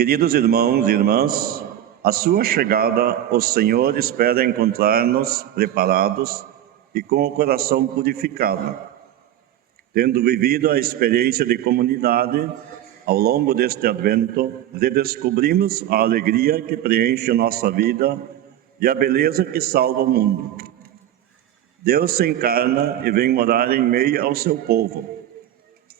Queridos irmãos e irmãs, à sua chegada, o Senhor espera encontrar-nos preparados e com o coração purificado. Tendo vivido a experiência de comunidade, ao longo deste Advento, redescobrimos a alegria que preenche nossa vida e a beleza que salva o mundo. Deus se encarna e vem morar em meio ao seu povo.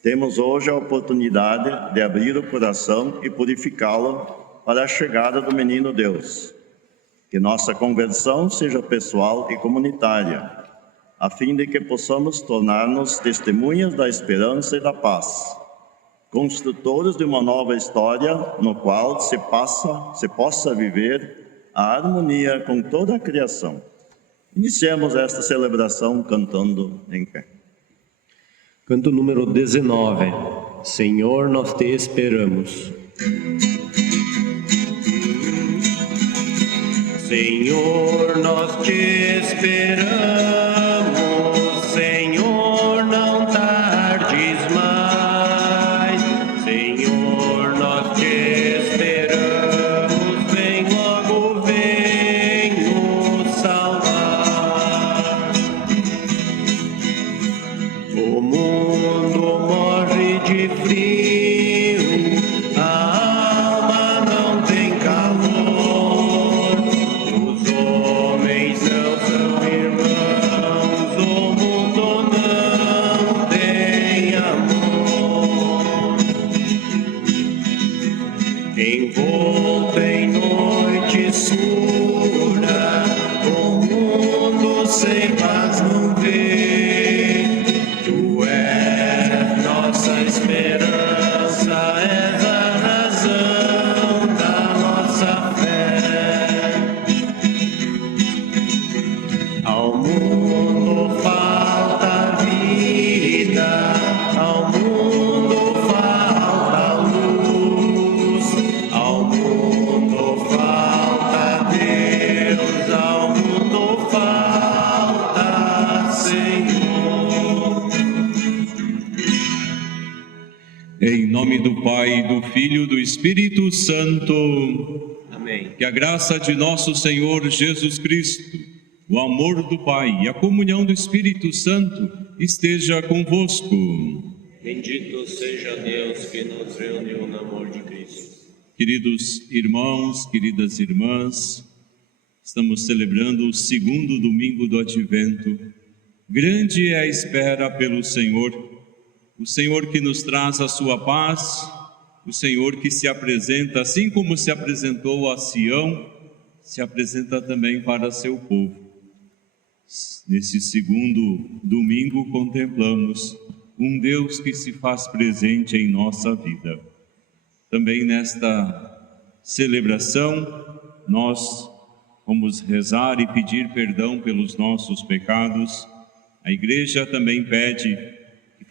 Temos hoje a oportunidade de abrir o coração e purificá-lo para a chegada do menino Deus. Que nossa conversão seja pessoal e comunitária, a fim de que possamos tornar-nos testemunhas da esperança e da paz, construtores de uma nova história no qual se possa viver a harmonia com toda a criação. Iniciemos esta celebração cantando em pé. Canto número 19. Senhor, nós te esperamos. Senhor, nós te esperamos. Senhor, não tardes mais. Senhor, nós te esperamos. Vem logo, vem nos salvar. O mundo morre de frio, a alma não tem calor, os homens não são irmãos, o mundo não tem amor. Envolto em noite escura, o mundo sem paz não vê. Tu és nossa esperança, és a razão da nossa fé. Ao mundo falta vida, ao mundo falta luz, ao mundo falta Deus, ao mundo falta Senhor. Em nome do Pai, do Filho e do Espírito Santo. Amém. Que a graça de nosso Senhor Jesus Cristo, o amor do Pai e a comunhão do Espírito Santo esteja convosco. Bendito seja Deus que nos reuniu no amor de Cristo. Queridos irmãos, queridas irmãs, estamos celebrando o segundo domingo do Advento. Grande é a espera pelo Senhor, o Senhor que nos traz a sua paz, o Senhor que se apresenta, assim como se apresentou a Sião, se apresenta também para seu povo. Nesse segundo domingo contemplamos um Deus que se faz presente em nossa vida. Também nesta celebração, nós vamos rezar e pedir perdão pelos nossos pecados. A Igreja também pede que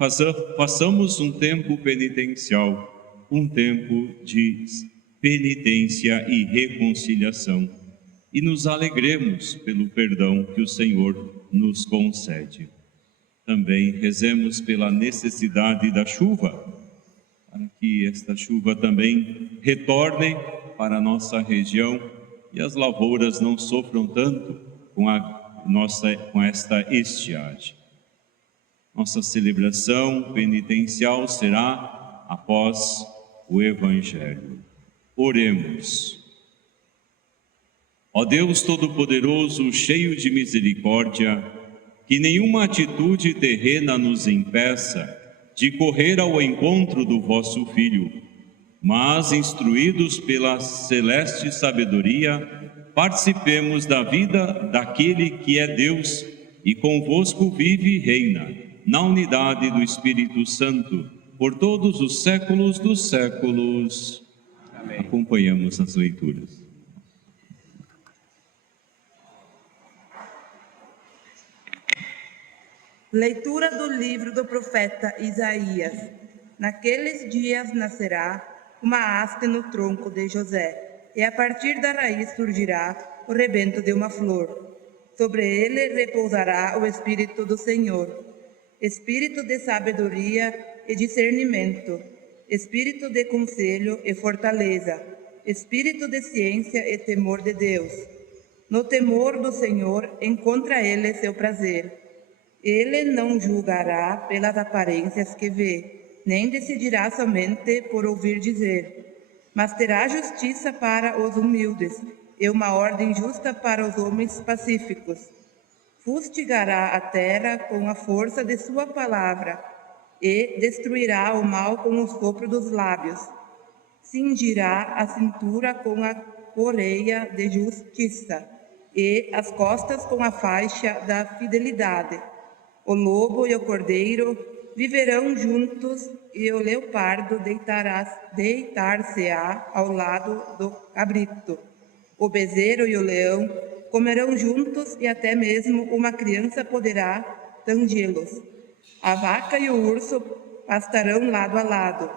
façamos um tempo penitencial, um tempo de penitência e reconciliação, e nos alegremos pelo perdão que o Senhor nos concede. Também rezemos pela necessidade da chuva, para que esta chuva também retorne para a nossa região e as lavouras não sofram tanto com esta estiagem. Nossa celebração penitencial será após o Evangelho. Oremos. Ó Deus Todo-Poderoso, cheio de misericórdia, que nenhuma atitude terrena nos impeça de correr ao encontro do vosso Filho, mas, instruídos pela celeste sabedoria, participemos da vida daquele que é Deus e convosco vive e reina, na unidade do Espírito Santo, por todos os séculos dos séculos. Amém. Acompanhamos as leituras. Leitura do livro do profeta Isaías. Naqueles dias nascerá uma haste no tronco de José, e a partir da raiz surgirá o rebento de uma flor. Sobre ele repousará o Espírito do Senhor, Espírito de sabedoria e discernimento, Espírito de conselho e fortaleza, espírito de ciência e temor de Deus. No temor do Senhor encontra ele seu prazer. Ele não julgará pelas aparências que vê, nem decidirá somente por ouvir dizer, mas terá justiça para os humildes e uma ordem justa para os homens pacíficos. Fustigará a terra com a força de sua palavra e destruirá o mal com o sopro dos lábios. Cingirá a cintura com a coreia de justiça e as costas com a faixa da fidelidade. O lobo e o cordeiro viverão juntos e o leopardo deitar-se-á ao lado do cabrito. O bezerro e o leão comerão juntos e até mesmo uma criança poderá tangê-los. A vaca e o urso pastarão lado a lado,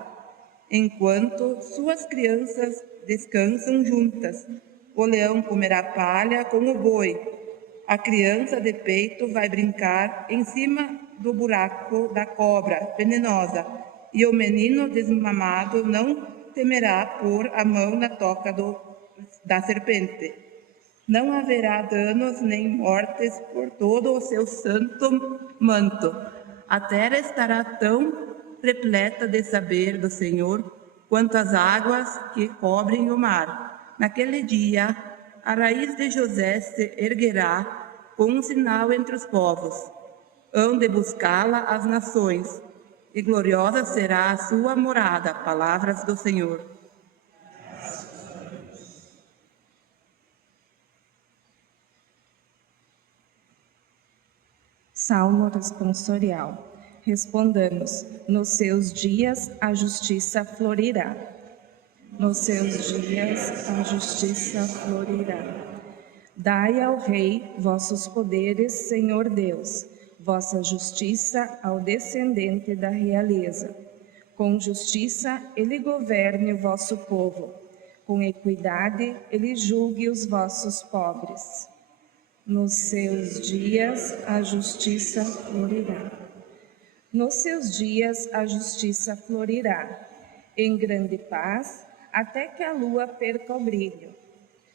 enquanto suas crianças descansam juntas. O leão comerá palha com o boi. A criança de peito vai brincar em cima do buraco da cobra venenosa, e o menino desmamado não temerá pôr a mão na toca da serpente. Não haverá danos nem mortes por todo o seu santo manto. A terra estará tão repleta de saber do Senhor quanto as águas que cobrem o mar. Naquele dia, a raiz de José se erguerá com um sinal entre os povos. Hão de buscá-la as nações, e gloriosa será a sua morada. Palavras do Senhor. Salmo responsorial. Respondamos: nos seus dias a justiça florirá. Nos seus dias a justiça florirá. Dai ao Rei vossos poderes, Senhor Deus, vossa justiça ao descendente da realeza. Com justiça ele governe o vosso povo, com equidade ele julgue os vossos pobres. Nos seus dias a justiça florirá. Nos seus dias a justiça florirá, em grande paz, até que a lua perca o brilho.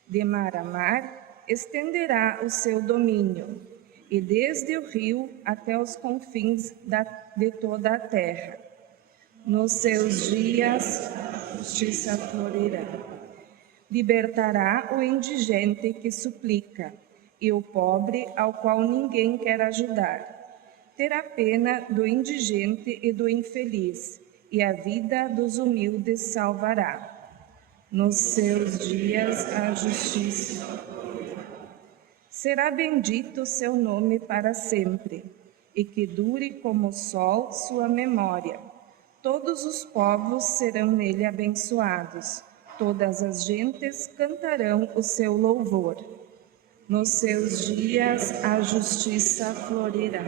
De mar a mar estenderá o seu domínio, e desde o rio até os confins de toda a terra. Nos seus dias a justiça florirá. Libertará o indigente que suplica, e o pobre ao qual ninguém quer ajudar. Terá pena do indigente e do infeliz, e a vida dos humildes salvará. Nos seus dias a justiça. Será bendito seu nome para sempre, e que dure como o sol sua memória. Todos os povos serão nele abençoados, todas as gentes cantarão o seu louvor. Nos seus dias a justiça florirá.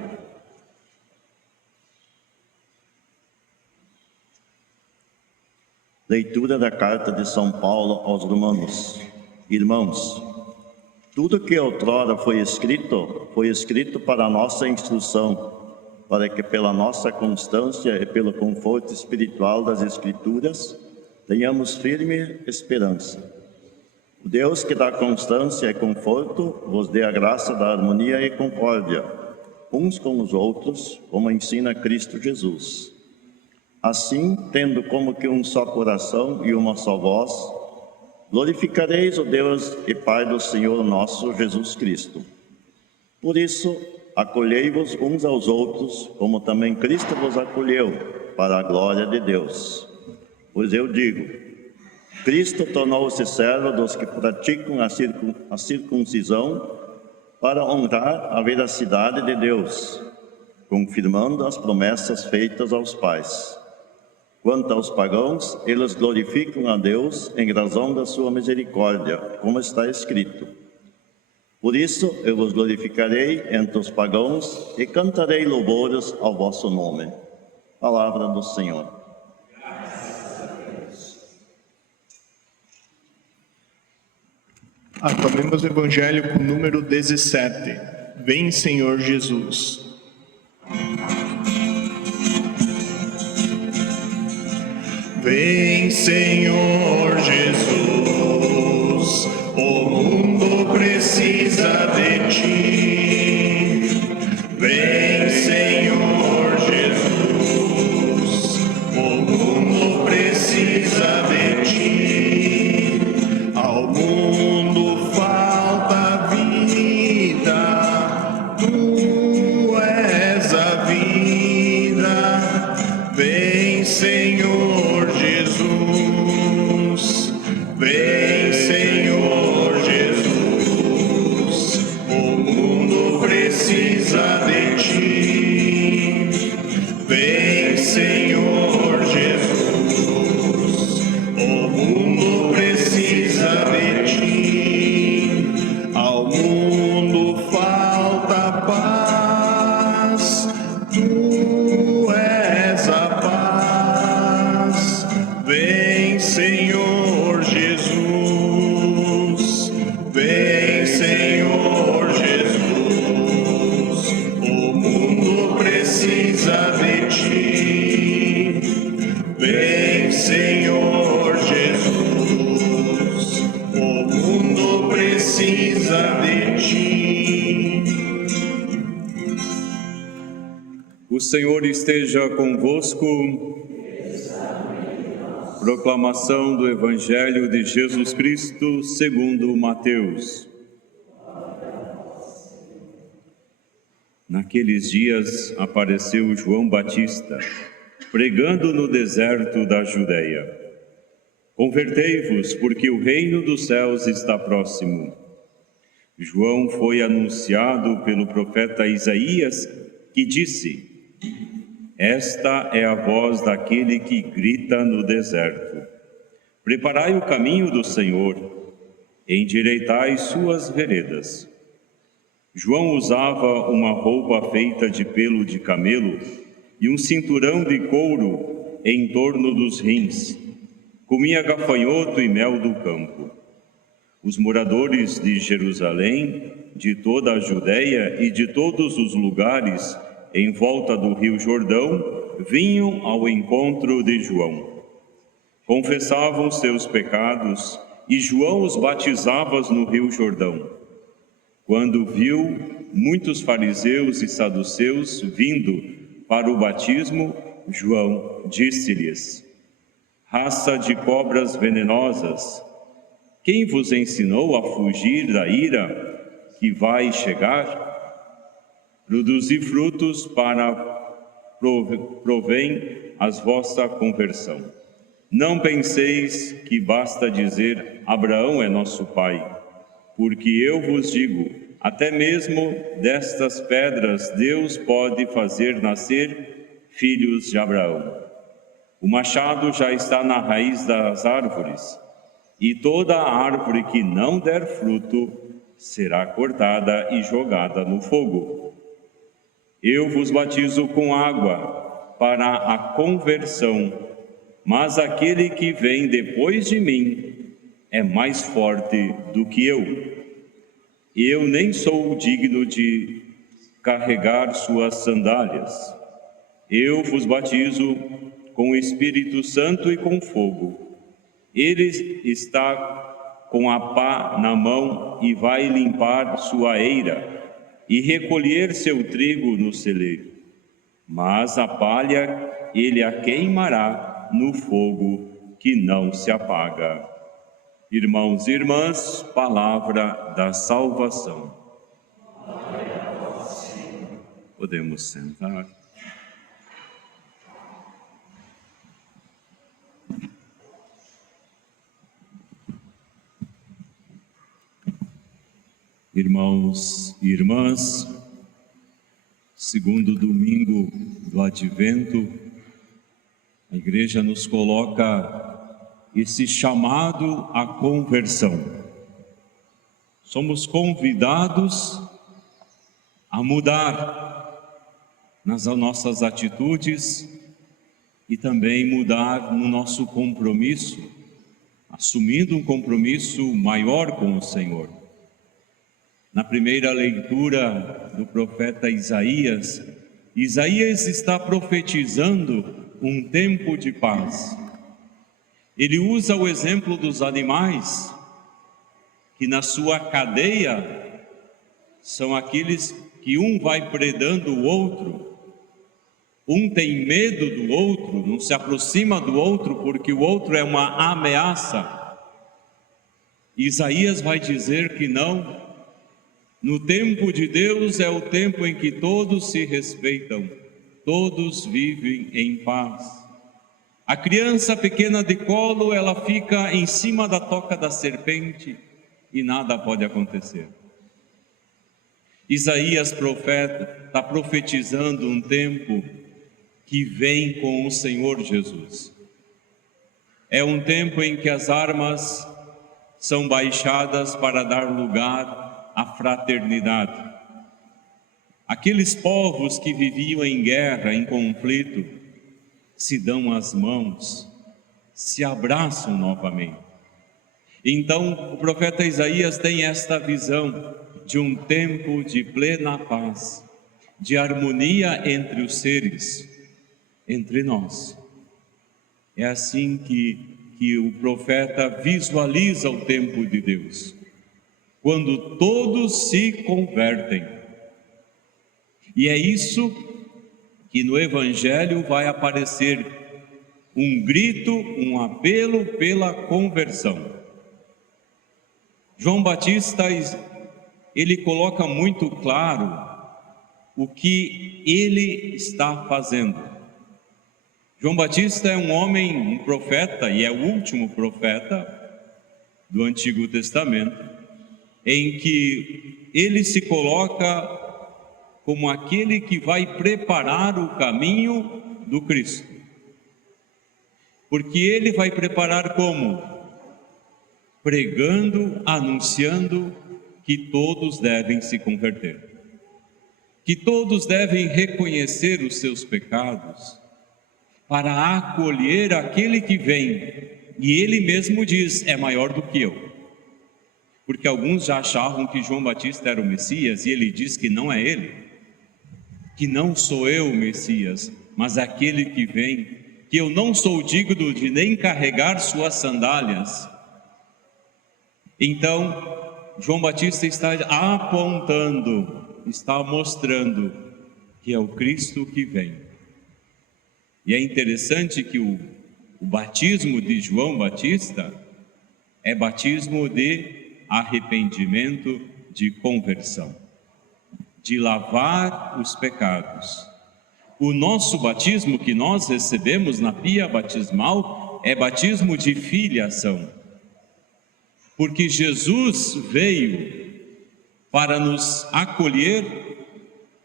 Leitura da carta de São Paulo aos Romanos. Irmãos, tudo que outrora foi escrito para a nossa instrução, para que pela nossa constância e pelo conforto espiritual das Escrituras tenhamos firme esperança. O Deus que dá constância e conforto vos dê a graça da harmonia e concórdia, uns com os outros, como ensina Cristo Jesus. Assim, tendo como que um só coração e uma só voz, glorificareis o Deus e Pai do Senhor nosso Jesus Cristo. Por isso, acolhei-vos uns aos outros, como também Cristo vos acolheu, para a glória de Deus. Pois eu digo, Cristo tornou-se servo dos que praticam a circuncisão para honrar a veracidade de Deus, confirmando as promessas feitas aos pais. Quanto aos pagãos, eles glorificam a Deus em razão da sua misericórdia, como está escrito. Por isso eu vos glorificarei entre os pagãos e cantarei louvores ao vosso nome. Palavra do Senhor. Aclamemos o Evangelho com o número 17. Vem, Senhor Jesus. Vem, Senhor Jesus. Senhor esteja convosco. Proclamação do Evangelho de Jesus Cristo segundo Mateus. Naqueles dias apareceu João Batista, pregando no deserto da Judeia: Convertei-vos, porque o reino dos céus está próximo. João foi anunciado pelo profeta Isaías, que disse: Esta é a voz daquele que grita no deserto: Preparai o caminho do Senhor, endireitai suas veredas. João usava uma roupa feita de pelo de camelo e um cinturão de couro em torno dos rins. Comia gafanhoto e mel do campo. Os moradores de Jerusalém, de toda a Judéia e de todos os lugares em volta do rio Jordão, vinham ao encontro de João. Confessavam seus pecados e João os batizava no rio Jordão. Quando viu muitos fariseus e saduceus vindo para o batismo, João disse-lhes: Raça de cobras venenosas, quem vos ensinou a fugir da ira que vai chegar? Produzi frutos para provém as vossa conversão. Não penseis que basta dizer: Abraão é nosso pai, porque eu vos digo, até mesmo destas pedras Deus pode fazer nascer filhos de Abraão. O machado já está na raiz das árvores, e toda árvore que não der fruto será cortada e jogada no fogo. Eu vos batizo com água para a conversão, mas aquele que vem depois de mim é mais forte do que eu. Eu nem sou digno de carregar suas sandálias. Eu vos batizo com o Espírito Santo e com fogo. Ele está com a pá na mão e vai limpar sua eira e recolher seu trigo no celeiro. Mas a palha ele a queimará no fogo que não se apaga. Irmãos e irmãs, palavra da salvação. Podemos sentar. Irmãos e irmãs, segundo domingo do Advento, a Igreja nos coloca esse chamado à conversão. Somos convidados a mudar nas nossas atitudes e também mudar no nosso compromisso, assumindo um compromisso maior com o Senhor. Na primeira leitura do profeta Isaías, Isaías está profetizando um tempo de paz. Ele usa o exemplo dos animais, que na sua cadeia são aqueles que um vai predando o outro. Um tem medo do outro, não se aproxima do outro porque o outro é uma ameaça. Isaías vai dizer que não. No tempo de Deus é o tempo em que todos se respeitam, todos vivem em paz. A criança pequena de colo, ela fica em cima da toca da serpente e nada pode acontecer. Isaías profeta está profetizando um tempo que vem com o Senhor Jesus. É um tempo em que as armas são baixadas para dar lugar à fraternidade. Aqueles povos que viviam em guerra, em conflito, se dão as mãos, se abraçam novamente. Então, o profeta Isaías tem esta visão de um tempo de plena paz, de harmonia entre os seres, entre nós. É assim que o profeta visualiza o tempo de Deus, quando todos se convertem. E é isso que no Evangelho vai aparecer um grito, um apelo pela conversão. João Batista, ele coloca muito claro o que ele está fazendo. João Batista é um homem, um profeta, e é o último profeta do Antigo Testamento, em que ele se coloca como aquele que vai preparar o caminho do Cristo. Porque ele vai preparar como? Pregando, anunciando que todos devem se converter, que todos devem reconhecer os seus pecados, para acolher aquele que vem, e ele mesmo diz, é maior do que eu. Porque alguns já achavam que João Batista era o Messias, e ele diz que não é ele, que não sou eu o Messias, mas aquele que vem, que eu não sou digno de nem carregar suas sandálias. Então, João Batista está apontando, está mostrando que é o Cristo que vem. E é interessante que o batismo de João Batista é batismo de arrependimento, de conversão, de lavar os pecados. O nosso batismo que nós recebemos na pia batismal é batismo de filiação, porque Jesus veio para nos acolher,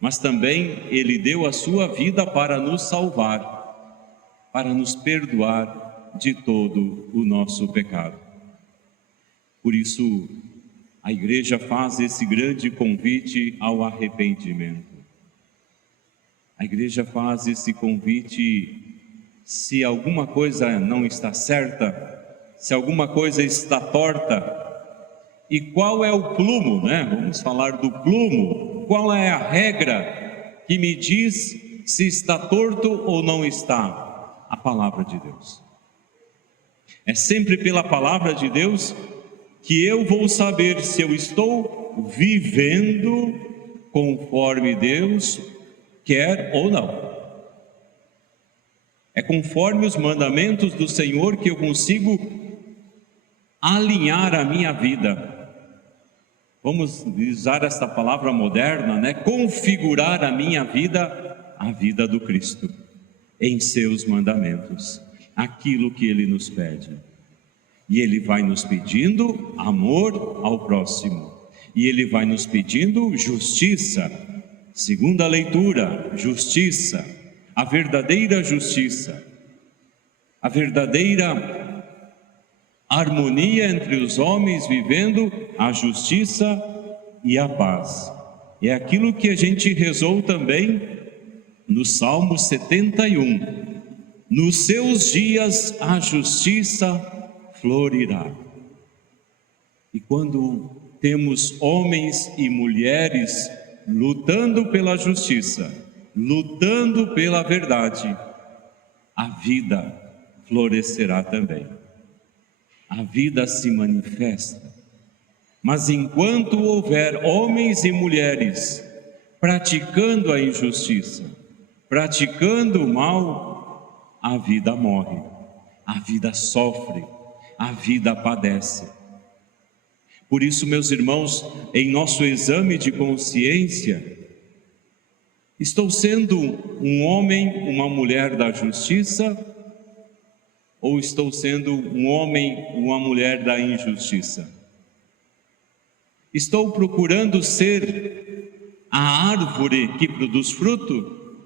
mas também Ele deu a sua vida para nos salvar, para nos perdoar de todo o nosso pecado. Por isso, a igreja faz esse grande convite ao arrependimento. A igreja faz esse convite, se alguma coisa não está certa, se alguma coisa está torta. E qual é o plumo, né? Vamos falar do plumo. Qual é a regra que me diz se está torto ou não está? A palavra de Deus. É sempre pela palavra de Deus que eu vou saber se eu estou vivendo conforme Deus quer ou não. É conforme os mandamentos do Senhor que eu consigo alinhar a minha vida. Vamos usar essa palavra moderna, né? Configurar a minha vida, a vida do Cristo, em seus mandamentos, aquilo que Ele nos pede. E Ele vai nos pedindo amor ao próximo, e Ele vai nos pedindo justiça. Segunda leitura, justiça, a verdadeira justiça, a verdadeira harmonia entre os homens, vivendo a justiça e a paz. É aquilo que a gente rezou também no Salmo 71. Nos seus dias a justiça florirá. E quando temos homens e mulheres lutando pela justiça, lutando pela verdade, a vida florescerá também. A vida se manifesta. Mas enquanto houver homens e mulheres praticando a injustiça, praticando o mal, a vida morre, a vida sofre, a vida padece. Por isso, meus irmãos, em nosso exame de consciência, estou sendo um homem, uma mulher da justiça, ou estou sendo um homem, uma mulher da injustiça? Estou procurando ser a árvore que produz fruto?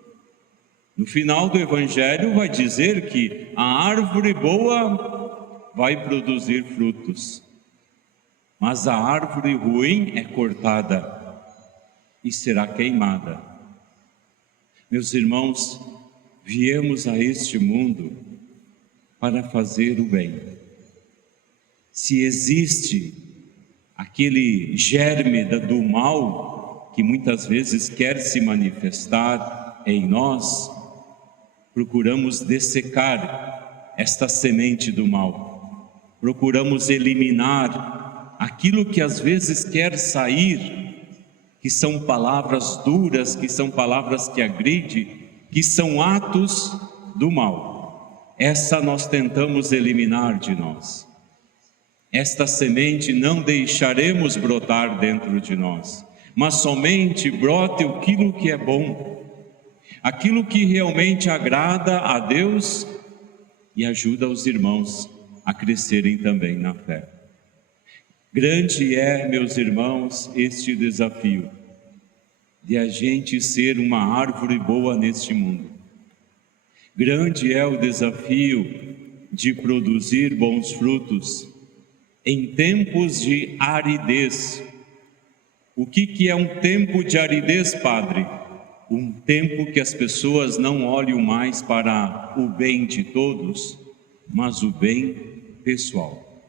No final do Evangelho vai dizer que a árvore boa vai produzir frutos, mas a árvore ruim é cortada e será queimada. Meus irmãos, viemos a este mundo para fazer o bem. Se existe aquele germe do mal que muitas vezes quer se manifestar em nós, procuramos dessecar esta semente do mal, procuramos eliminar aquilo que às vezes quer sair, que são palavras duras, que são palavras que agridem, que são atos do mal. Essa nós tentamos eliminar de nós. Esta semente não deixaremos brotar dentro de nós, mas somente brote aquilo que é bom, aquilo que realmente agrada a Deus e ajuda os irmãos a crescerem também na fé. Grande é, meus irmãos, este desafio de a gente ser uma árvore boa neste mundo. Grande é o desafio de produzir bons frutos em tempos de aridez. O que é um tempo de aridez, Padre? Um tempo que as pessoas não olham mais para o bem de todos, mas o bem pessoal.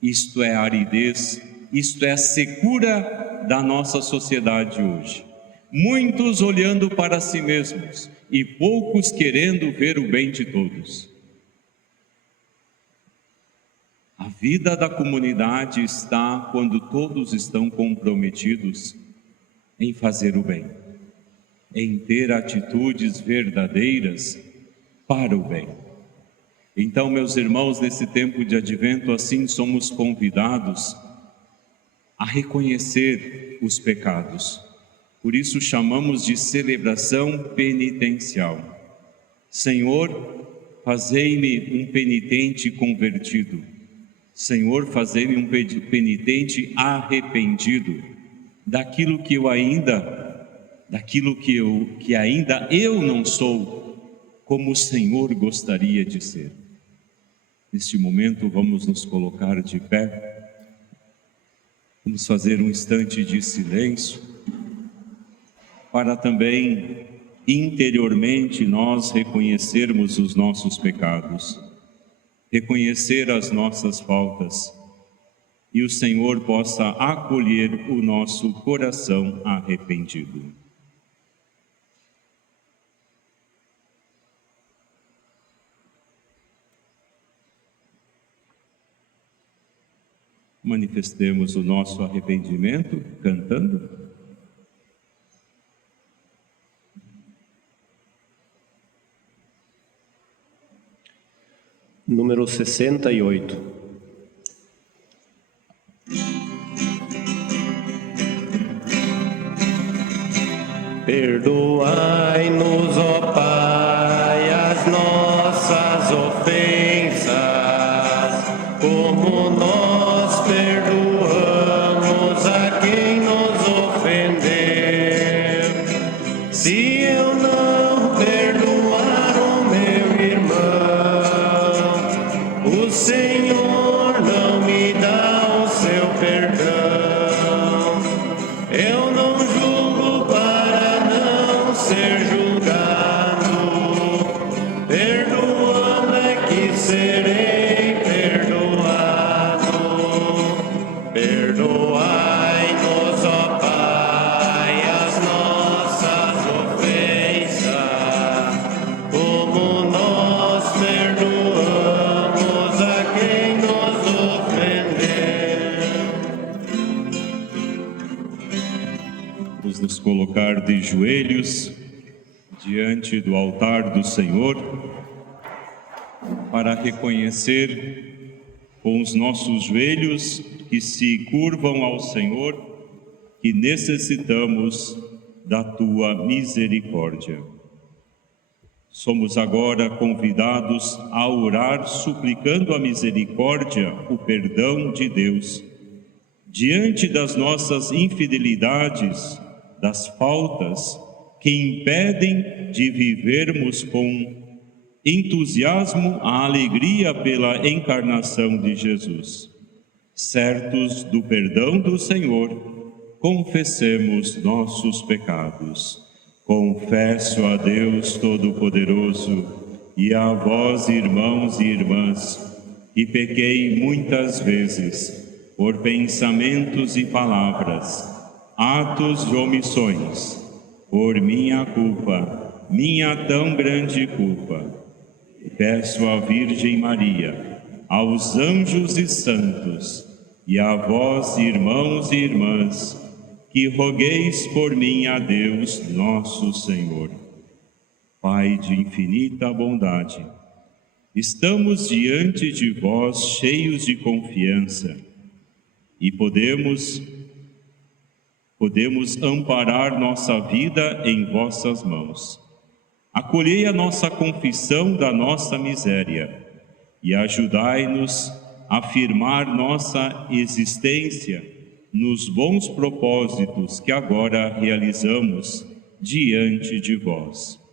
Isto é aridez, isto é a secura da nossa sociedade hoje. Muitos olhando para si mesmos e poucos querendo ver o bem de todos. A vida da comunidade está quando todos estão comprometidos em fazer o bem, em ter atitudes verdadeiras para o bem. Então, meus irmãos, nesse tempo de advento, assim somos convidados a reconhecer os pecados. Por isso chamamos de celebração penitencial. Senhor, fazei-me um penitente convertido. Senhor, fazei-me um penitente arrependido daquilo que ainda eu não sou como o Senhor gostaria de ser. Neste momento vamos nos colocar de pé, vamos fazer um instante de silêncio, para também interiormente nós reconhecermos os nossos pecados, reconhecer as nossas faltas, e o Senhor possa acolher o nosso coração arrependido. Manifestemos o nosso arrependimento cantando. Número 68. Perdoai-nos, ó Pai, as nossas ofensas, como nós perdoamos a quem nos ofender. Se eu não perdoar o meu irmão, o Senhor não me dá o seu perdão. Eu não julgo para não ser julgado. Perdoando é que serei perdoado. Perdoai-nos, ó Pai, as nossas ofensas, como nós perdoamos a quem nos ofender. Vamos nos colocar de joelhos diante do altar do Senhor para reconhecer com os nossos joelhos que se curvam ao Senhor que necessitamos da Tua misericórdia. Somos agora convidados a orar suplicando a misericórdia, o perdão de Deus, diante das nossas infidelidades, das faltas que impedem de vivermos com entusiasmo a alegria pela encarnação de Jesus. Certos do perdão do Senhor, confessemos nossos pecados. Confesso a Deus Todo-Poderoso e a vós, irmãos e irmãs, que pequei muitas vezes, por pensamentos e palavras, atos e omissões, por minha culpa, minha tão grande culpa. Peço à Virgem Maria, aos anjos e santos, e a vós, irmãos e irmãs, que rogueis por mim a Deus nosso Senhor. Pai de infinita bondade, estamos diante de vós cheios de confiança e podemos amparar nossa vida em vossas mãos. Acolhei a nossa confissão da nossa miséria e ajudai-nos a afirmar nossa existência nos bons propósitos que agora realizamos diante de vós.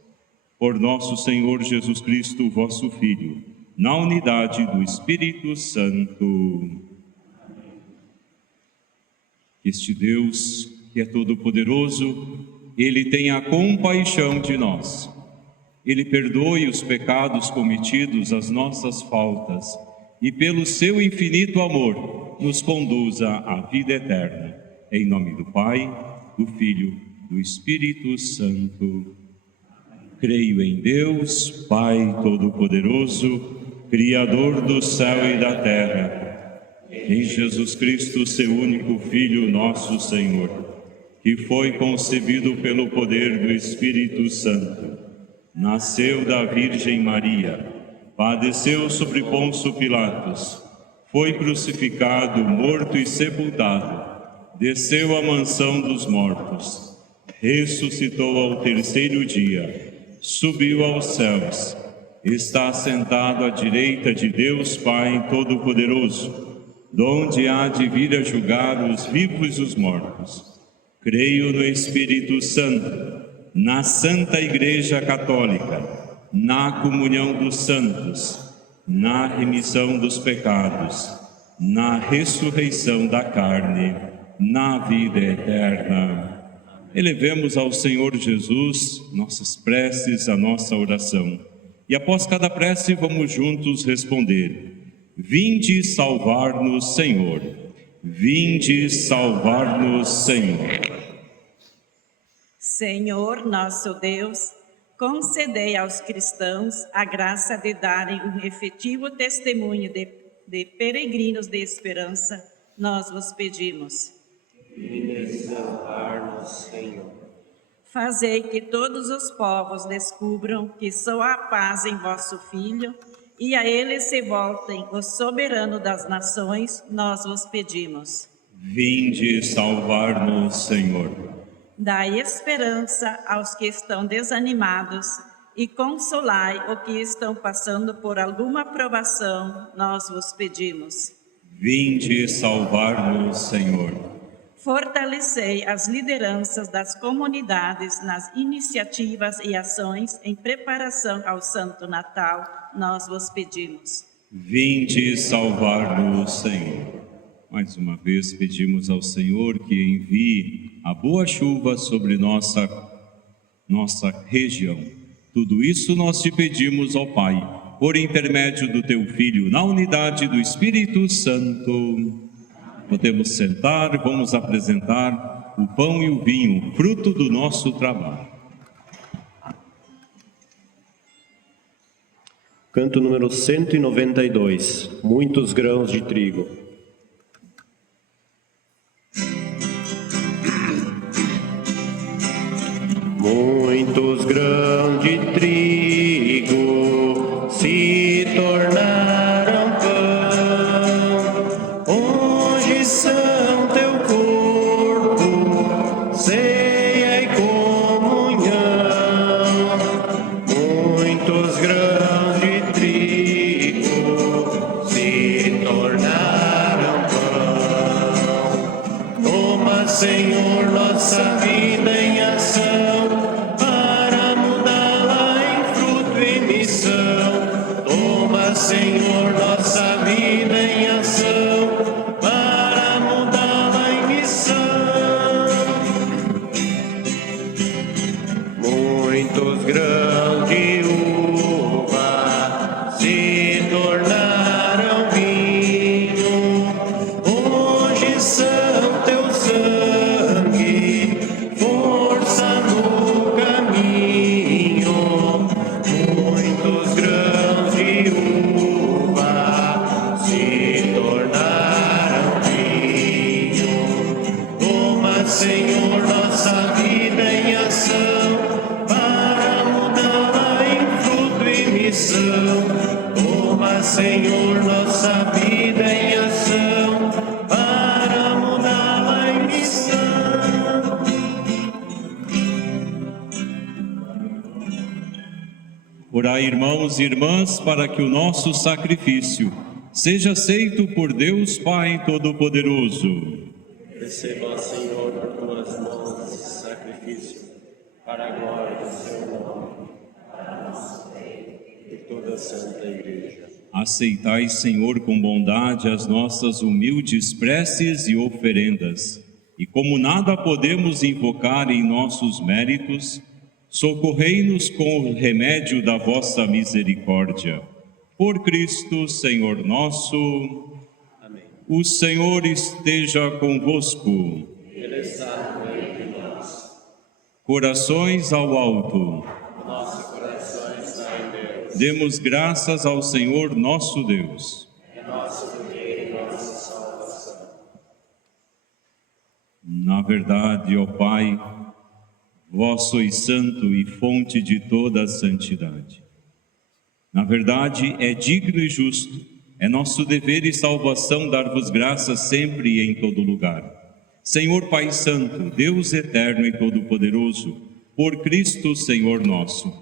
Por nosso Senhor Jesus Cristo, vosso Filho, na unidade do Espírito Santo. Este Deus, que é todo-poderoso, Ele tenha compaixão de nós. Ele perdoe os pecados cometidos, as nossas faltas, e pelo seu infinito amor nos conduza à vida eterna. Em nome do Pai, do Filho, do Espírito Santo. Creio em Deus, Pai Todo-Poderoso, Criador do céu e da terra, em Jesus Cristo, seu único Filho, nosso Senhor, que foi concebido pelo poder do Espírito Santo, nasceu da Virgem Maria, padeceu sobre Pôncio Pilatos, foi crucificado, morto e sepultado, desceu à mansão dos mortos, ressuscitou ao terceiro dia, subiu aos céus, está sentado à direita de Deus Pai Todo-Poderoso, donde há de vir a julgar os vivos e os mortos. Creio no Espírito Santo, na Santa Igreja Católica, na comunhão dos santos, na remissão dos pecados, na ressurreição da carne, na vida eterna. Elevemos ao Senhor Jesus nossas preces, a nossa oração. E após cada prece, vamos juntos responder: vinde salvar-nos, Senhor. Vinde salvar-nos, Senhor. Senhor, nosso Deus, concedei aos cristãos a graça de darem um efetivo testemunho de peregrinos de esperança, nós vos pedimos. Vinde salvar-nos, Senhor. Fazei que todos os povos descubram que só há paz em vosso Filho, e a ele se voltem o soberano das nações, nós vos pedimos. Vinde salvar-nos, Senhor. Dai esperança aos que estão desanimados e consolai os que estão passando por alguma provação, nós vos pedimos. Vinde salvar-nos, Senhor. Fortalecei as lideranças das comunidades nas iniciativas e ações em preparação ao Santo Natal, nós vos pedimos. Vinde salvar-nos, Senhor. Mais uma vez pedimos ao Senhor que envie a boa chuva sobre nossa região. Tudo isso nós te pedimos, ó Pai, por intermédio do teu Filho, na unidade do Espírito Santo. Podemos sentar, vamos apresentar o pão e o vinho, fruto do nosso trabalho. Canto número 192, muitos grãos de trigo. Muitos grãos de trigo se tornaram pão, hoje são teu corpo, ceia e comunhão. Muitos grãos de trigo se tornaram pão. Toma, Senhor, nossa vida em ação, Senhor, nossa vida em ação, para mudá-la em missão. Muitos grãos de uva se tornaram vinho, hoje são teu sangue, Orai, irmãos e irmãs, para que o nosso sacrifício seja aceito por Deus Pai Todo-Poderoso. Receba, Senhor, por tuas mãos esse sacrifício, para a glória do seu nome, por toda a Santa Igreja. Aceitai, Senhor, com bondade as nossas humildes preces e oferendas, e como nada podemos invocar em nossos méritos, socorrei-nos com o remédio da vossa misericórdia. Por Cristo, Senhor nosso. Amém. O Senhor esteja convosco. Ele está no meio de nós. Corações ao alto. Nosso coração está em Deus. Demos graças ao Senhor nosso Deus. É nosso dever e nossa salvação. Na verdade, ó Pai, vós sois santo e fonte de toda a santidade. Na verdade, é digno e justo, é nosso dever e salvação dar-vos graças sempre e em todo lugar. Senhor Pai Santo, Deus eterno e todo-poderoso, por Cristo Senhor nosso,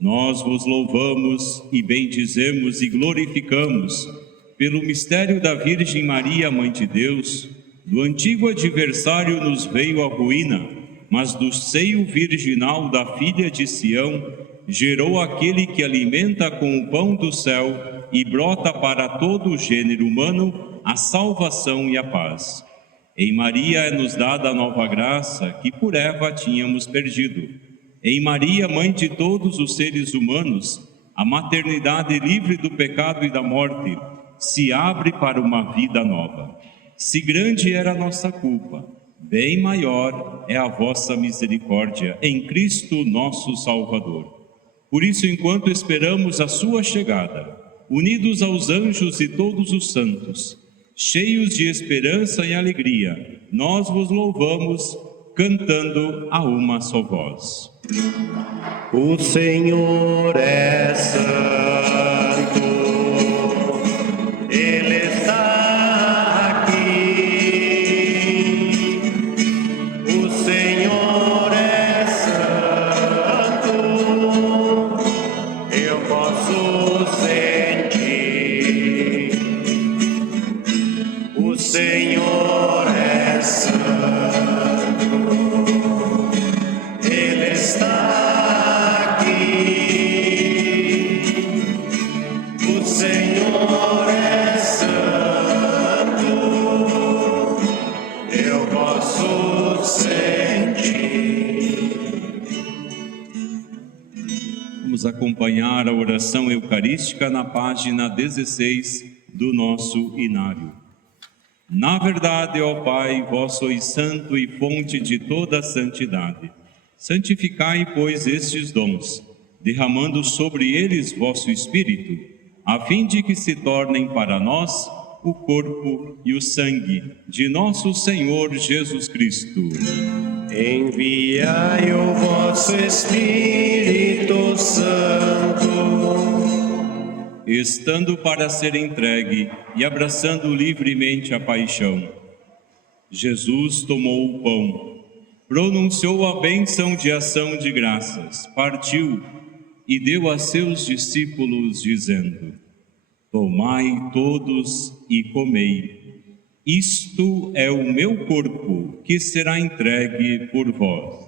nós vos louvamos e bendizemos e glorificamos pelo mistério da Virgem Maria, Mãe de Deus. Do antigo adversário nos veio a ruína, mas do seio virginal da filha de Sião gerou aquele que alimenta com o pão do céu e brota para todo o gênero humano a salvação e a paz. Em Maria é nos dada a nova graça que por Eva tínhamos perdido. Em Maria, mãe de todos os seres humanos, a maternidade livre do pecado e da morte se abre para uma vida nova. Se grande era a nossa culpa, bem maior é a vossa misericórdia em Cristo nosso Salvador. Por isso, enquanto esperamos a sua chegada, unidos aos anjos e todos os santos, cheios de esperança e alegria, nós vos louvamos, cantando a uma só voz. O Senhor é santo, Ele está aqui. O Senhor é santo, eu posso sentir. O Senhor é santo, Ele está aqui. O Senhor é santo, eu posso sentir. Vamos acompanhar a oração eucarística na página 16 do nosso inário. Na verdade, ó Pai, vós sois santo e fonte de toda a santidade. Santificai, pois, estes dons, derramando sobre eles vosso Espírito, a fim de que se tornem para nós o corpo e o sangue de nosso Senhor Jesus Cristo. Enviai o vosso Espírito Santo, Estando para ser entregue e abraçando livremente a paixão, Jesus tomou o pão, pronunciou a bênção de ação de graças, partiu e deu a seus discípulos, dizendo: Tomai todos e comei. Isto é o meu corpo, que será entregue por vós.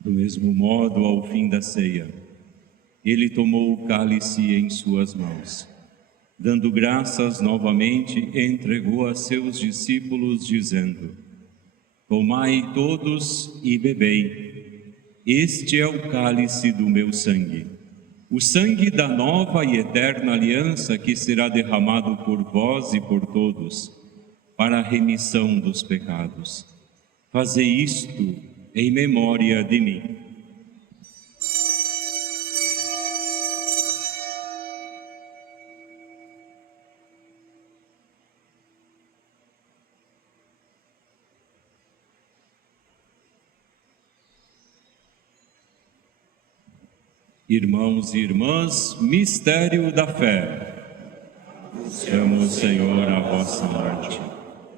Do mesmo modo, ao fim da ceia, ele tomou o cálice em suas mãos. Dando graças novamente, entregou a seus discípulos, dizendo: Tomai todos e bebei. Este é o cálice do meu sangue, o sangue da nova e eterna aliança que será derramado por vós e por todos, para a remissão dos pecados. Fazei isto em memória de mim. Irmãos e irmãs, mistério da fé. Anunciamos, Senhor, a vossa morte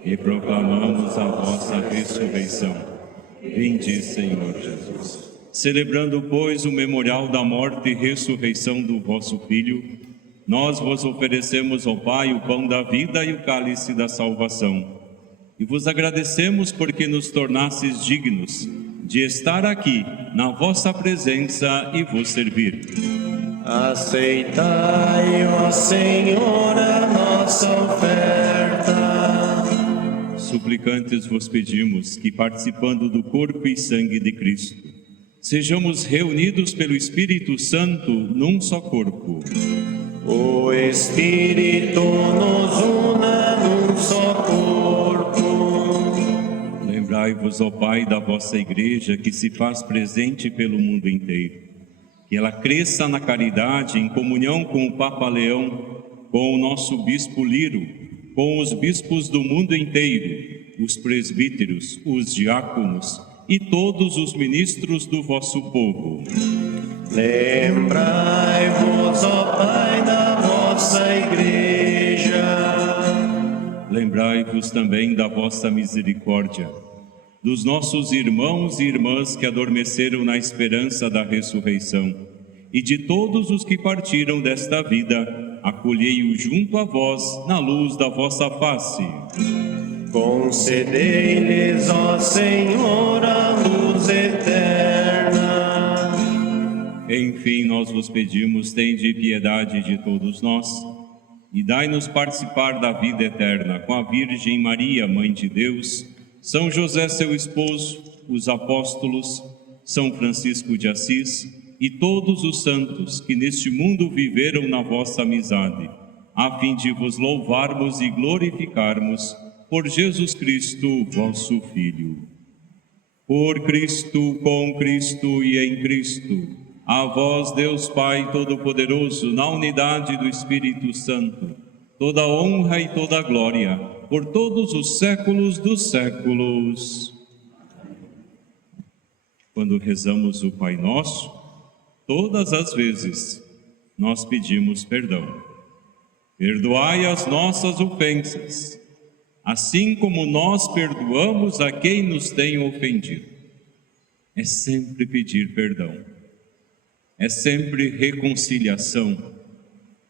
e proclamamos a vossa ressurreição. Vinde, Senhor Jesus. Celebrando, pois, o memorial da morte e ressurreição do vosso Filho, nós vos oferecemos, ó Pai, o pão da vida e o cálice da salvação. E vos agradecemos porque nos tornastes dignos de estar aqui na vossa presença e vos servir. Aceitai, ó Senhor, a nossa oferta. Suplicantes vos pedimos que, participando do corpo e sangue de Cristo, sejamos reunidos pelo Espírito Santo num só corpo. O Espírito nos una num só corpo. Lembrai-vos, ó Pai, da vossa Igreja que se faz presente pelo mundo inteiro. Que ela cresça na caridade, em comunhão com o Papa Leão, com o nosso Bispo Liro, com os bispos do mundo inteiro, os presbíteros, os diáconos e todos os ministros do vosso povo. Lembrai-vos, ó Pai, da vossa Igreja. Lembrai-vos também da vossa misericórdia, dos nossos irmãos e irmãs que adormeceram na esperança da ressurreição, e de todos os que partiram desta vida, acolhei-os junto a vós na luz da vossa face. Concedei-lhes, ó Senhor, a luz eterna. Enfim, nós vos pedimos, tende piedade de todos nós, e dai-nos participar da vida eterna com a Virgem Maria, Mãe de Deus, São José, seu esposo, os apóstolos, São Francisco de Assis e todos os santos que neste mundo viveram na vossa amizade, a fim de vos louvarmos e glorificarmos por Jesus Cristo, vosso Filho. Por Cristo, com Cristo e em Cristo, a vós, Deus Pai Todo-Poderoso, na unidade do Espírito Santo, toda honra e toda glória, por todos os séculos dos séculos. Quando rezamos o Pai Nosso, todas as vezes nós pedimos perdão. Perdoai as nossas ofensas, assim como nós perdoamos a quem nos tem ofendido. É sempre pedir perdão, é sempre reconciliação,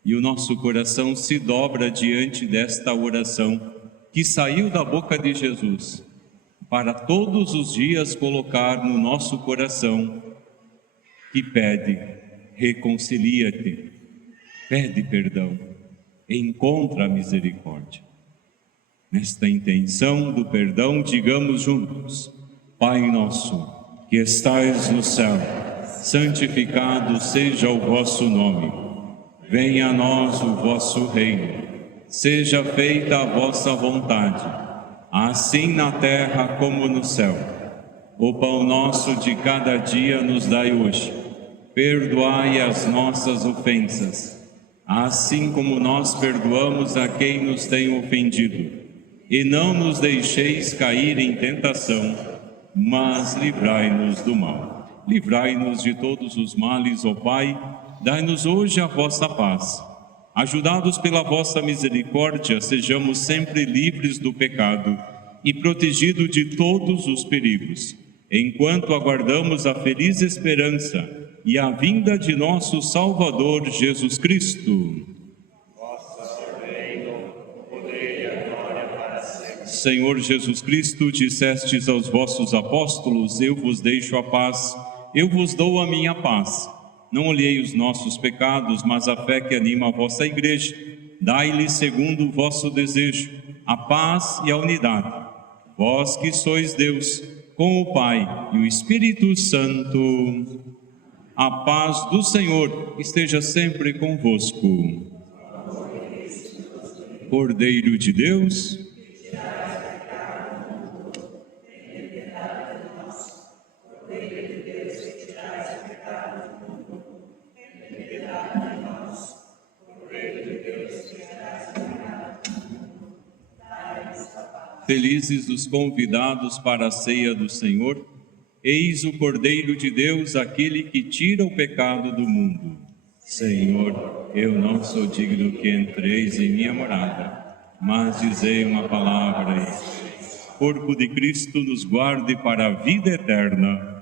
e o nosso coração se dobra diante desta oração que saiu da boca de Jesus, para todos os dias colocar no nosso coração, que pede, reconcilia-te, pede perdão, encontra a misericórdia. Nesta intenção do perdão, digamos juntos: Pai nosso, que estais no céu, santificado seja o vosso nome. Venha a nós o vosso reino. Seja feita a vossa vontade, assim na terra como no céu. O pão nosso de cada dia nos dai hoje. Perdoai as nossas ofensas, assim como nós perdoamos a quem nos tem ofendido. E não nos deixeis cair em tentação, mas livrai-nos do mal. Livrai-nos de todos os males, ó Pai, dai-nos hoje a vossa paz. Ajudados pela vossa misericórdia, sejamos sempre livres do pecado e protegidos de todos os perigos, enquanto aguardamos a feliz esperança e a vinda de nosso Salvador Jesus Cristo. Senhor Jesus Cristo, dissestes aos vossos apóstolos: eu vos deixo a paz, eu vos dou a minha paz. Não olhei os nossos pecados, mas a fé que anima a vossa Igreja. Dai-lhe, segundo o vosso desejo, a paz e a unidade. Vós que sois Deus, com o Pai e o Espírito Santo. A paz do Senhor esteja sempre convosco. Cordeiro de Deus, felizes os convidados para a ceia do Senhor, Eis o Cordeiro de Deus, aquele que tira o pecado do mundo. Senhor, eu não sou digno que entreis em minha morada, mas dizei uma palavra e o corpo de Cristo nos guarde para a vida eterna.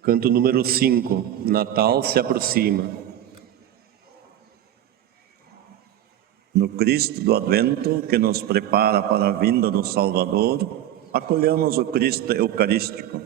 Canto número 5, Natal se aproxima. No Cristo do Advento, que nos prepara para a vinda do Salvador, acolhamos o Cristo Eucarístico.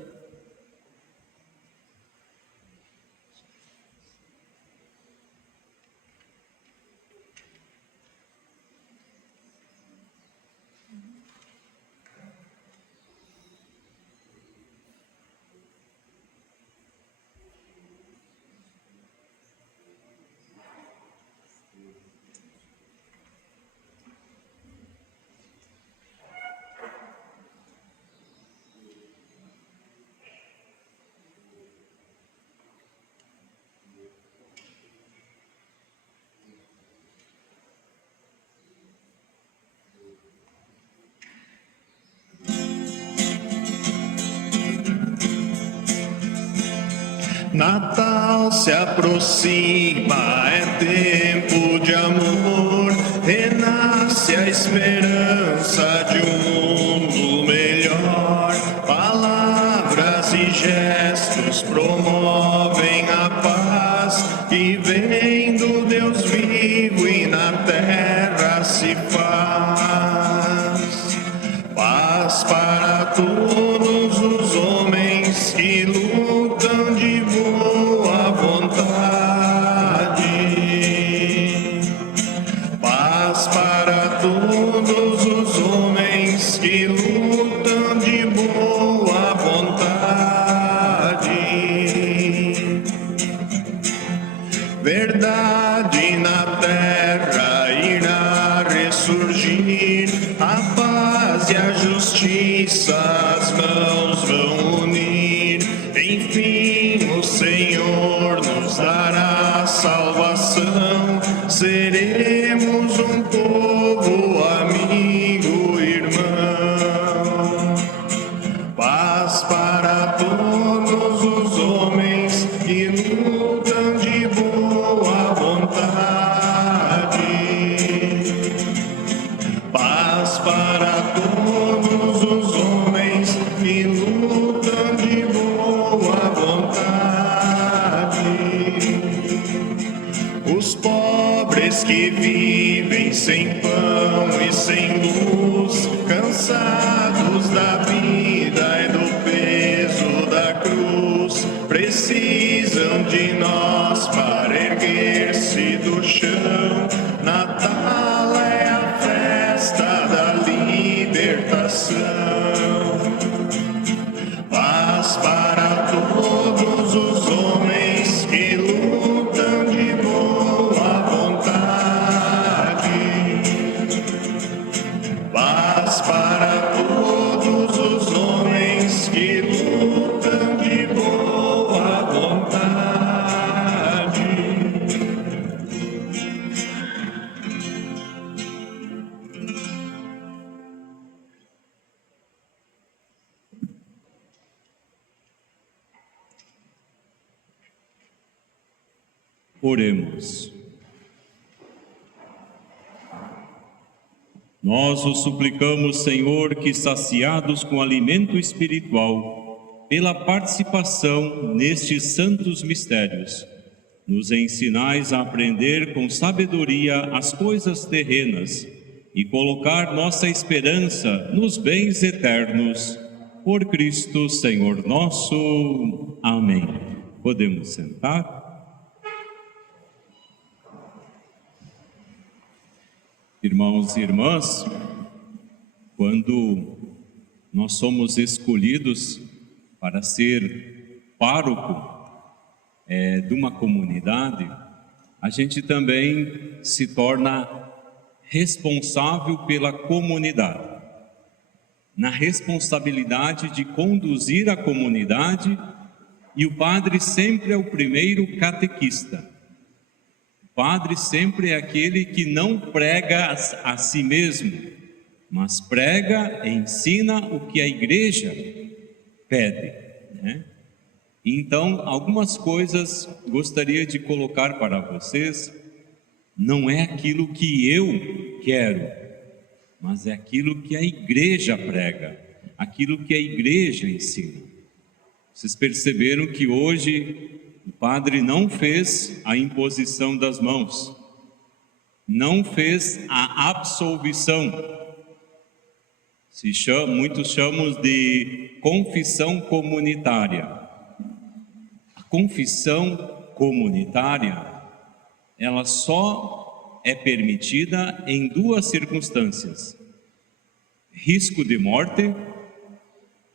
Natal se aproxima, é tempo de amor, renasce a esperança de um mundo melhor. Palavras e gestos promovem a paz que vem do Deus vivo e na terra se faz. Paz para todos os homens que lutam de boa vontade. Paz para todos os homens que lutam de boa vontade. Verdade na terra irá ressurgir, a paz e a justiça as mãos vão unir. Enfim o Senhor nos dará salvação, seremos um povo amigo, irmão. Paz para todos os homens que lutam de boa vontade. Paz para todos os homens que lutam de boa vontade. Os pobres que vivem sem pão e sem luz, cansados da vida e do peso da cruz, precisam de nós para erguer-se do chão. Natal é a festa da libertação. Paz para todos os homens que lutam de boa vontade. Paz para todos os homens que lutam de boa vontade. Oremos. Nós o suplicamos, Senhor, que saciados com alimento espiritual, pela participação nestes santos mistérios, nos ensinais a aprender com sabedoria as coisas terrenas e colocar nossa esperança nos bens eternos. Por Cristo, Senhor nosso. Amém. Podemos sentar? Irmãos e irmãs, quando nós somos escolhidos para ser pároco de uma comunidade, a gente também se torna responsável pela comunidade. na responsabilidade de conduzir a comunidade, e o padre sempre é o primeiro catequista. O padre sempre é aquele que não prega a si mesmo, mas prega e ensina o que a igreja pede, né? Então, algumas coisas gostaria de colocar para vocês. Não é aquilo que eu quero, mas é aquilo que a igreja prega, aquilo que a igreja ensina. Vocês perceberam que hoje o padre não fez a imposição das mãos, não fez a absolvição. Muitos chamam de confissão comunitária. A confissão comunitária, ela só é permitida em duas circunstâncias: risco de morte,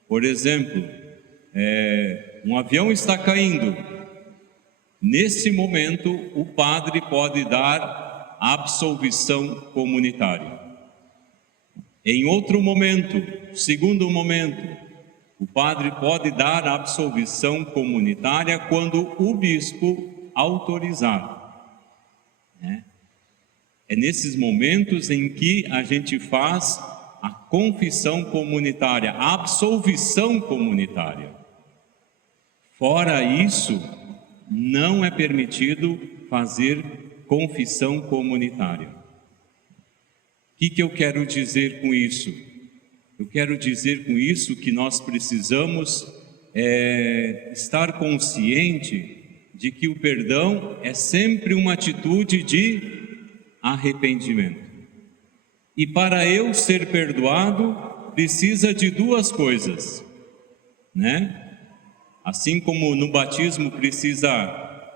por exemplo, um avião está caindo. Nesse momento, o padre pode dar absolvição comunitária. Em outro momento, segundo momento, o padre pode dar absolvição comunitária quando o bispo autorizar. É nesses momentos em que a gente faz a confissão comunitária, a absolvição comunitária. Fora isso, não é permitido fazer confissão comunitária. O que eu quero dizer com isso? Eu quero dizer com isso que nós precisamos estar consciente de que o perdão é sempre uma atitude de arrependimento. E para eu ser perdoado, precisa de duas coisas, né? Assim como no batismo precisa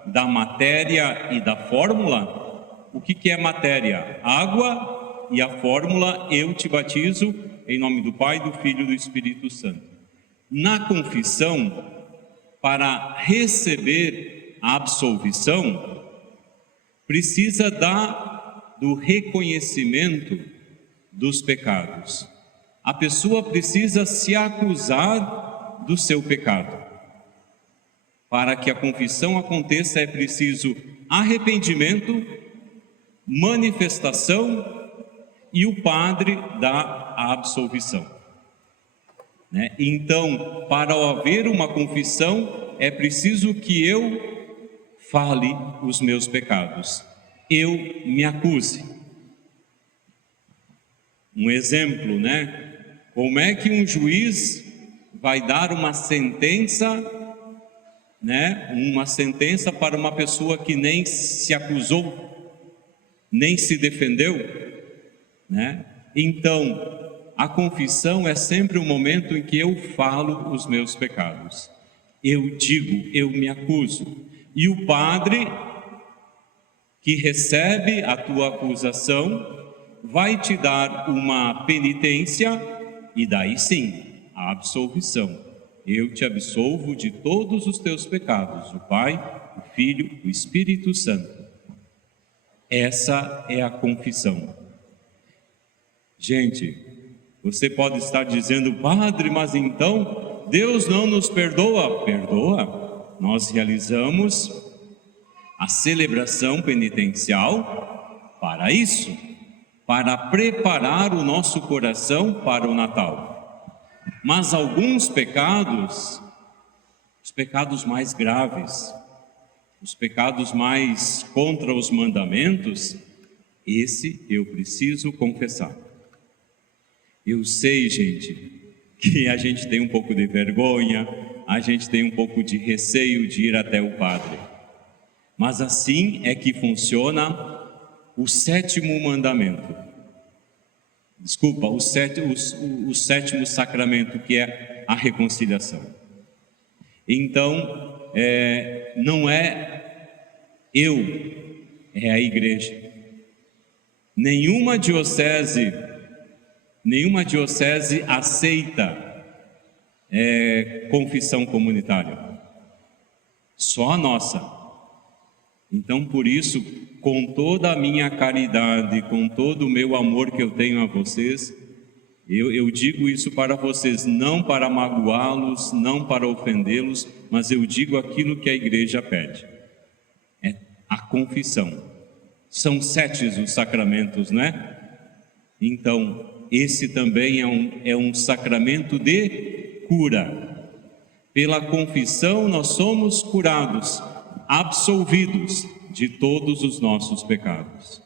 da matéria e da fórmula, o que é matéria? Água. E a fórmula: eu te batizo em nome do Pai, do Filho e do Espírito Santo. Na confissão, para receber a absolvição, precisa do reconhecimento dos pecados. A pessoa precisa se acusar do seu pecado. Para que a confissão aconteça, é preciso arrependimento, manifestação, e o padre dá a absolvição, né? Então, para haver uma confissão, é preciso que eu fale os meus pecados, eu me acuse. Um exemplo, né? Como é que um juiz vai dar uma sentença, né? Uma sentença para uma pessoa que nem se acusou, nem se defendeu, né? Então, a confissão é sempre o momento em que eu falo os meus pecados. Eu digo, eu me acuso. E o padre que recebe a tua acusação vai te dar uma penitência e daí sim, a absolvição. Eu te absolvo de todos os teus pecados, o Pai, o Filho, o Espírito Santo. Essa é a confissão. Gente, você pode estar dizendo: padre, mas então Deus não nos perdoa? Perdoa. Nós realizamos a celebração penitencial para isso, para preparar o nosso coração para o Natal. Mas alguns pecados, os pecados mais graves, os pecados mais contra os mandamentos, esse eu preciso confessar. Eu sei, gente, que a gente tem um pouco de vergonha, a gente tem um pouco de receio de ir até o padre. Mas assim é que funciona o sétimo mandamento. Desculpa, o sétimo sacramento, que é a reconciliação. Então, não é eu, é a igreja. Nenhuma diocese aceita confissão comunitária, só a nossa. Então, por isso, com toda a minha caridade, com todo o meu amor que eu tenho a vocês, Eu digo isso para vocês, não para magoá-los, não para ofendê-los, mas eu digo aquilo que a igreja pede. É a confissão. São 7 os sacramentos, não é? Então, esse também é um sacramento de cura. Pela confissão nós somos curados, absolvidos de todos os nossos pecados.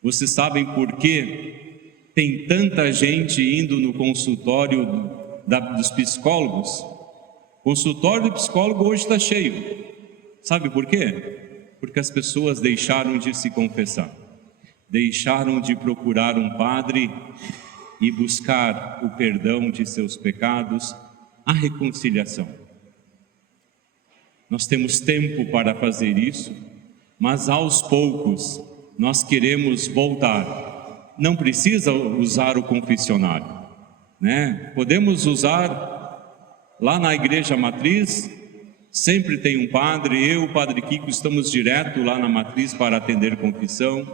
Vocês sabem por quê tem tanta gente indo no consultório dos psicólogos? O consultório do psicólogo hoje está cheio. Sabe por quê? Porque as pessoas deixaram de se confessar, deixaram de procurar um padre e buscar o perdão de seus pecados, a reconciliação. Nós temos tempo para fazer isso, mas aos poucos nós queremos voltar. Não precisa usar o confessionário, né? Podemos usar lá na igreja matriz, sempre tem um padre, eu, o padre Kiko, estamos direto lá na matriz para atender confissão.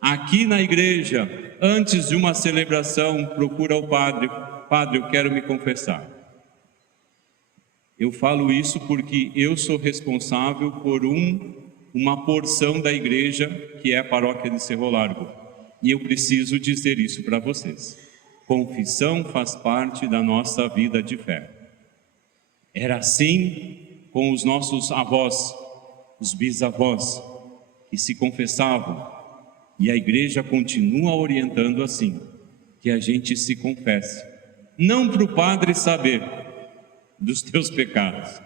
Aqui na igreja, antes de uma celebração, procura o padre, padre, eu quero me confessar. Eu falo isso porque eu sou responsável por uma porção da igreja que é a paróquia de Cerro Largo. E eu preciso dizer isso para vocês. Confissão faz parte da nossa vida de fé. Era assim com os nossos avós, os bisavós, que se confessavam. E a igreja continua orientando assim, que a gente se confesse. Não para o padre saber dos teus pecados.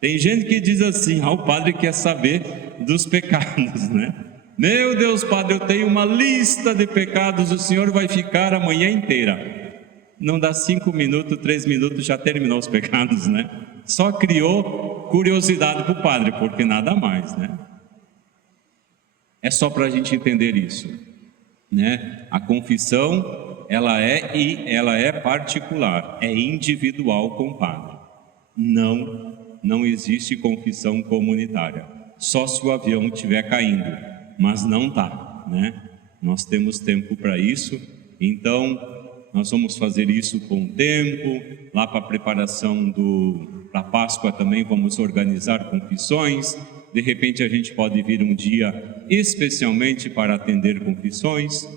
Tem gente que diz assim, o padre quer saber dos pecados, né? Meu Deus, padre, eu tenho uma lista de pecados, o senhor vai ficar a manhã inteira. Não dá 5 minutos, 3 minutos, já terminou os pecados, né? Só criou curiosidade para o padre, porque nada mais, né? É só para a gente entender isso, né? A confissão, ela é particular, é individual com o padre. Não existe confissão comunitária, só se o avião estiver caindo. Mas não está, né? Nós temos tempo para isso, então nós vamos fazer isso com tempo. Lá para a preparação para a Páscoa também vamos organizar confissões. De repente a gente pode vir um dia especialmente para atender confissões,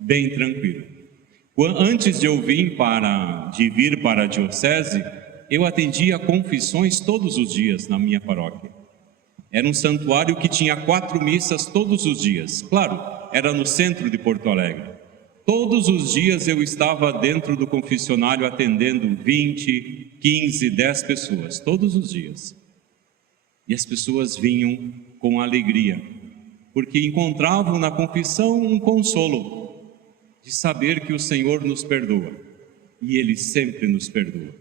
bem tranquilo. Antes de eu vir para a diocese, eu atendia confissões todos os dias na minha paróquia. Era um santuário que tinha 4 missas todos os dias. Claro, era no centro de Porto Alegre. Todos os dias eu estava dentro do confessionário atendendo 20, 15, 10 pessoas. Todos os dias. E as pessoas vinham com alegria, porque encontravam na confissão um consolo de saber que o Senhor nos perdoa. E Ele sempre nos perdoa.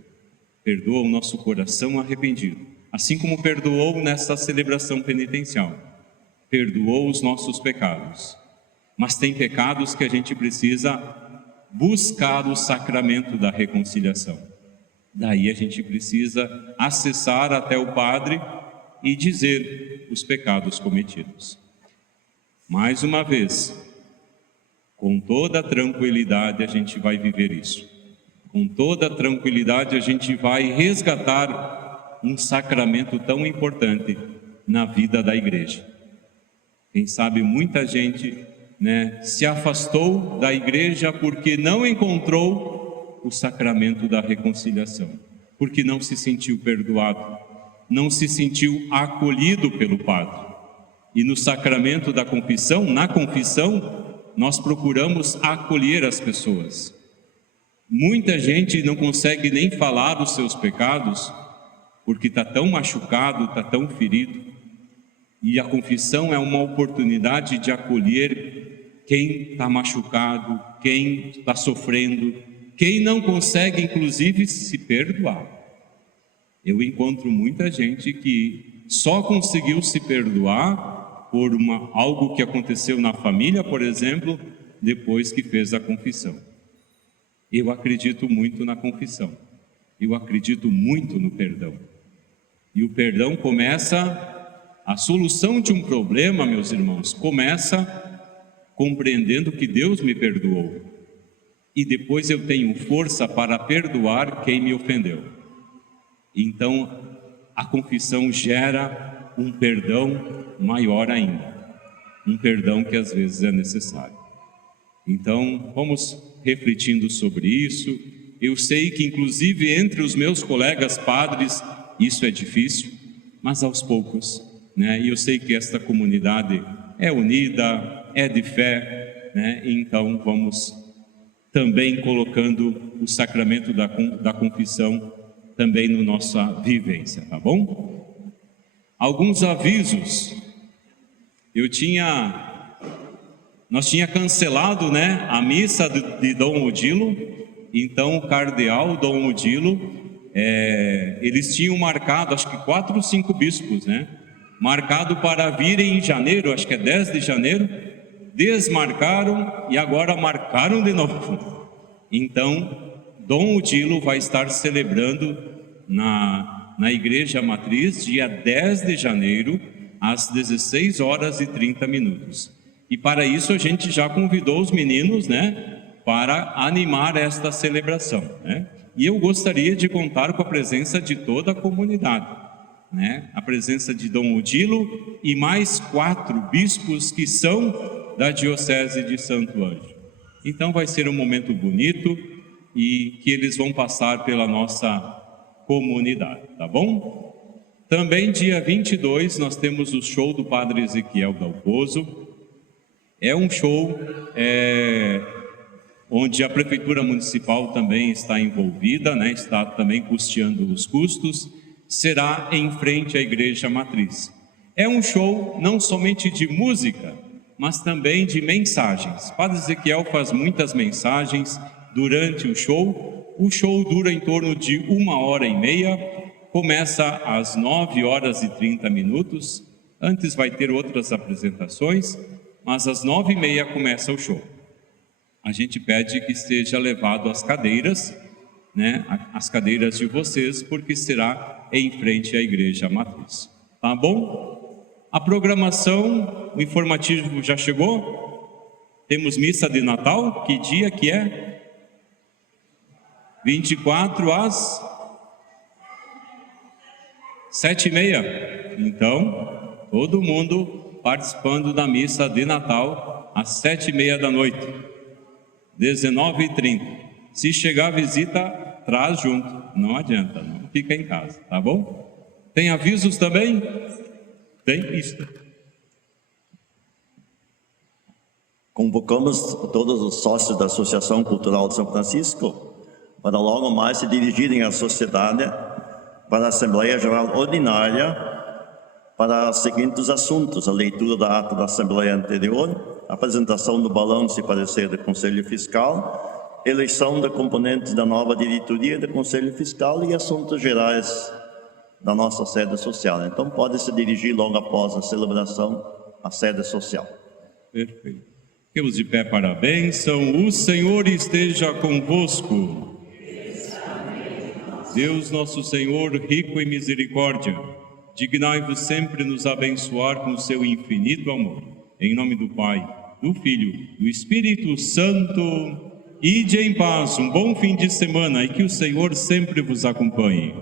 Perdoa o nosso coração arrependido. Assim como perdoou nessa celebração penitencial, perdoou os nossos pecados. Mas tem pecados que a gente precisa buscar o sacramento da reconciliação. Daí a gente precisa acessar até o padre e dizer os pecados cometidos. Mais uma vez, com toda tranquilidade a gente vai viver isso. Com toda tranquilidade a gente vai resgatar um sacramento tão importante na vida da igreja. Quem sabe muita gente, né, se afastou da igreja porque não encontrou o sacramento da reconciliação, porque não se sentiu perdoado, não se sentiu acolhido pelo padre. E no sacramento da confissão, na confissão, nós procuramos acolher as pessoas. Muita gente não consegue nem falar dos seus pecados, porque está tão machucado, está tão ferido. E a confissão é uma oportunidade de acolher quem está machucado, quem está sofrendo, quem não consegue, inclusive, se perdoar. Eu encontro muita gente que só conseguiu se perdoar por algo que aconteceu na família, por exemplo, depois que fez a confissão. Eu acredito muito na confissão. Eu acredito muito no perdão. E o perdão começa... A solução de um problema, meus irmãos, começa compreendendo que Deus me perdoou. e depois eu tenho força para perdoar quem me ofendeu. Então, a confissão gera um perdão maior ainda, um perdão que às vezes é necessário. Então, vamos refletindo sobre isso. Eu sei que, inclusive, entre os meus colegas padres, isso é difícil, mas aos poucos, né? E eu sei que esta comunidade é unida, é de fé, né? Então, vamos também colocando o sacramento da confissão também na nossa vivência, tá bom? Alguns avisos. Nós tinha cancelado, né, a missa de Dom Odilo. Então o cardeal Dom Odilo, eles tinham marcado, acho que 4 ou 5 bispos, né, marcado para virem em janeiro, acho que é 10 de janeiro, desmarcaram e agora marcaram de novo. Então Dom Odilo vai estar celebrando na Igreja Matriz, dia 10 de janeiro, às 16h30. E para isso a gente já convidou os meninos, né, para animar esta celebração, né? E eu gostaria de contar com a presença de toda a comunidade, né? A presença de Dom Odilo e mais 4 bispos que são da Diocese de Santo Ângelo. Então vai ser um momento bonito e que eles vão passar pela nossa comunidade, tá bom? Também dia 22 nós temos o show do Padre Ezequiel Dalpozo. É um show onde a Prefeitura Municipal também está envolvida, né? Está também custeando os custos. Será em frente à Igreja Matriz. É um show não somente de música, mas também de mensagens. Padre Ezequiel faz muitas mensagens durante o show. O show dura em torno de 1h30, começa às 9h30. Antes vai ter outras apresentações, mas às 9h30 começa o show. A gente pede que seja levado as cadeiras, né, as cadeiras de vocês, porque será em frente à Igreja Matriz. Tá bom? A programação, o informativo já chegou? Temos missa de Natal, que dia que é? 24 às 7h30. Então, todo mundo participando da missa de Natal às 7h30, 19h30. Se chegar a visita, traz junto, não adianta, não fica em casa, tá bom? Tem avisos também? Tem isso. Convocamos todos os sócios da Associação Cultural de São Francisco para logo mais se dirigirem à sociedade para a Assembleia Geral Ordinária para os seguintes assuntos: a leitura da ata da Assembleia anterior, a apresentação do balanço e parecer do Conselho Fiscal, eleição de componentes da nova diretoria do Conselho Fiscal e assuntos gerais da nossa sede social. Então pode se dirigir logo após a celebração à sede social. Perfeito. Ficamos de pé para a bênção. O Senhor esteja convosco. Deus nosso Senhor, rico em misericórdia, dignai-vos sempre nos abençoar com o seu infinito amor. Em nome do Pai, do Filho, do Espírito Santo. Ide em paz, um bom fim de semana e que o Senhor sempre vos acompanhe.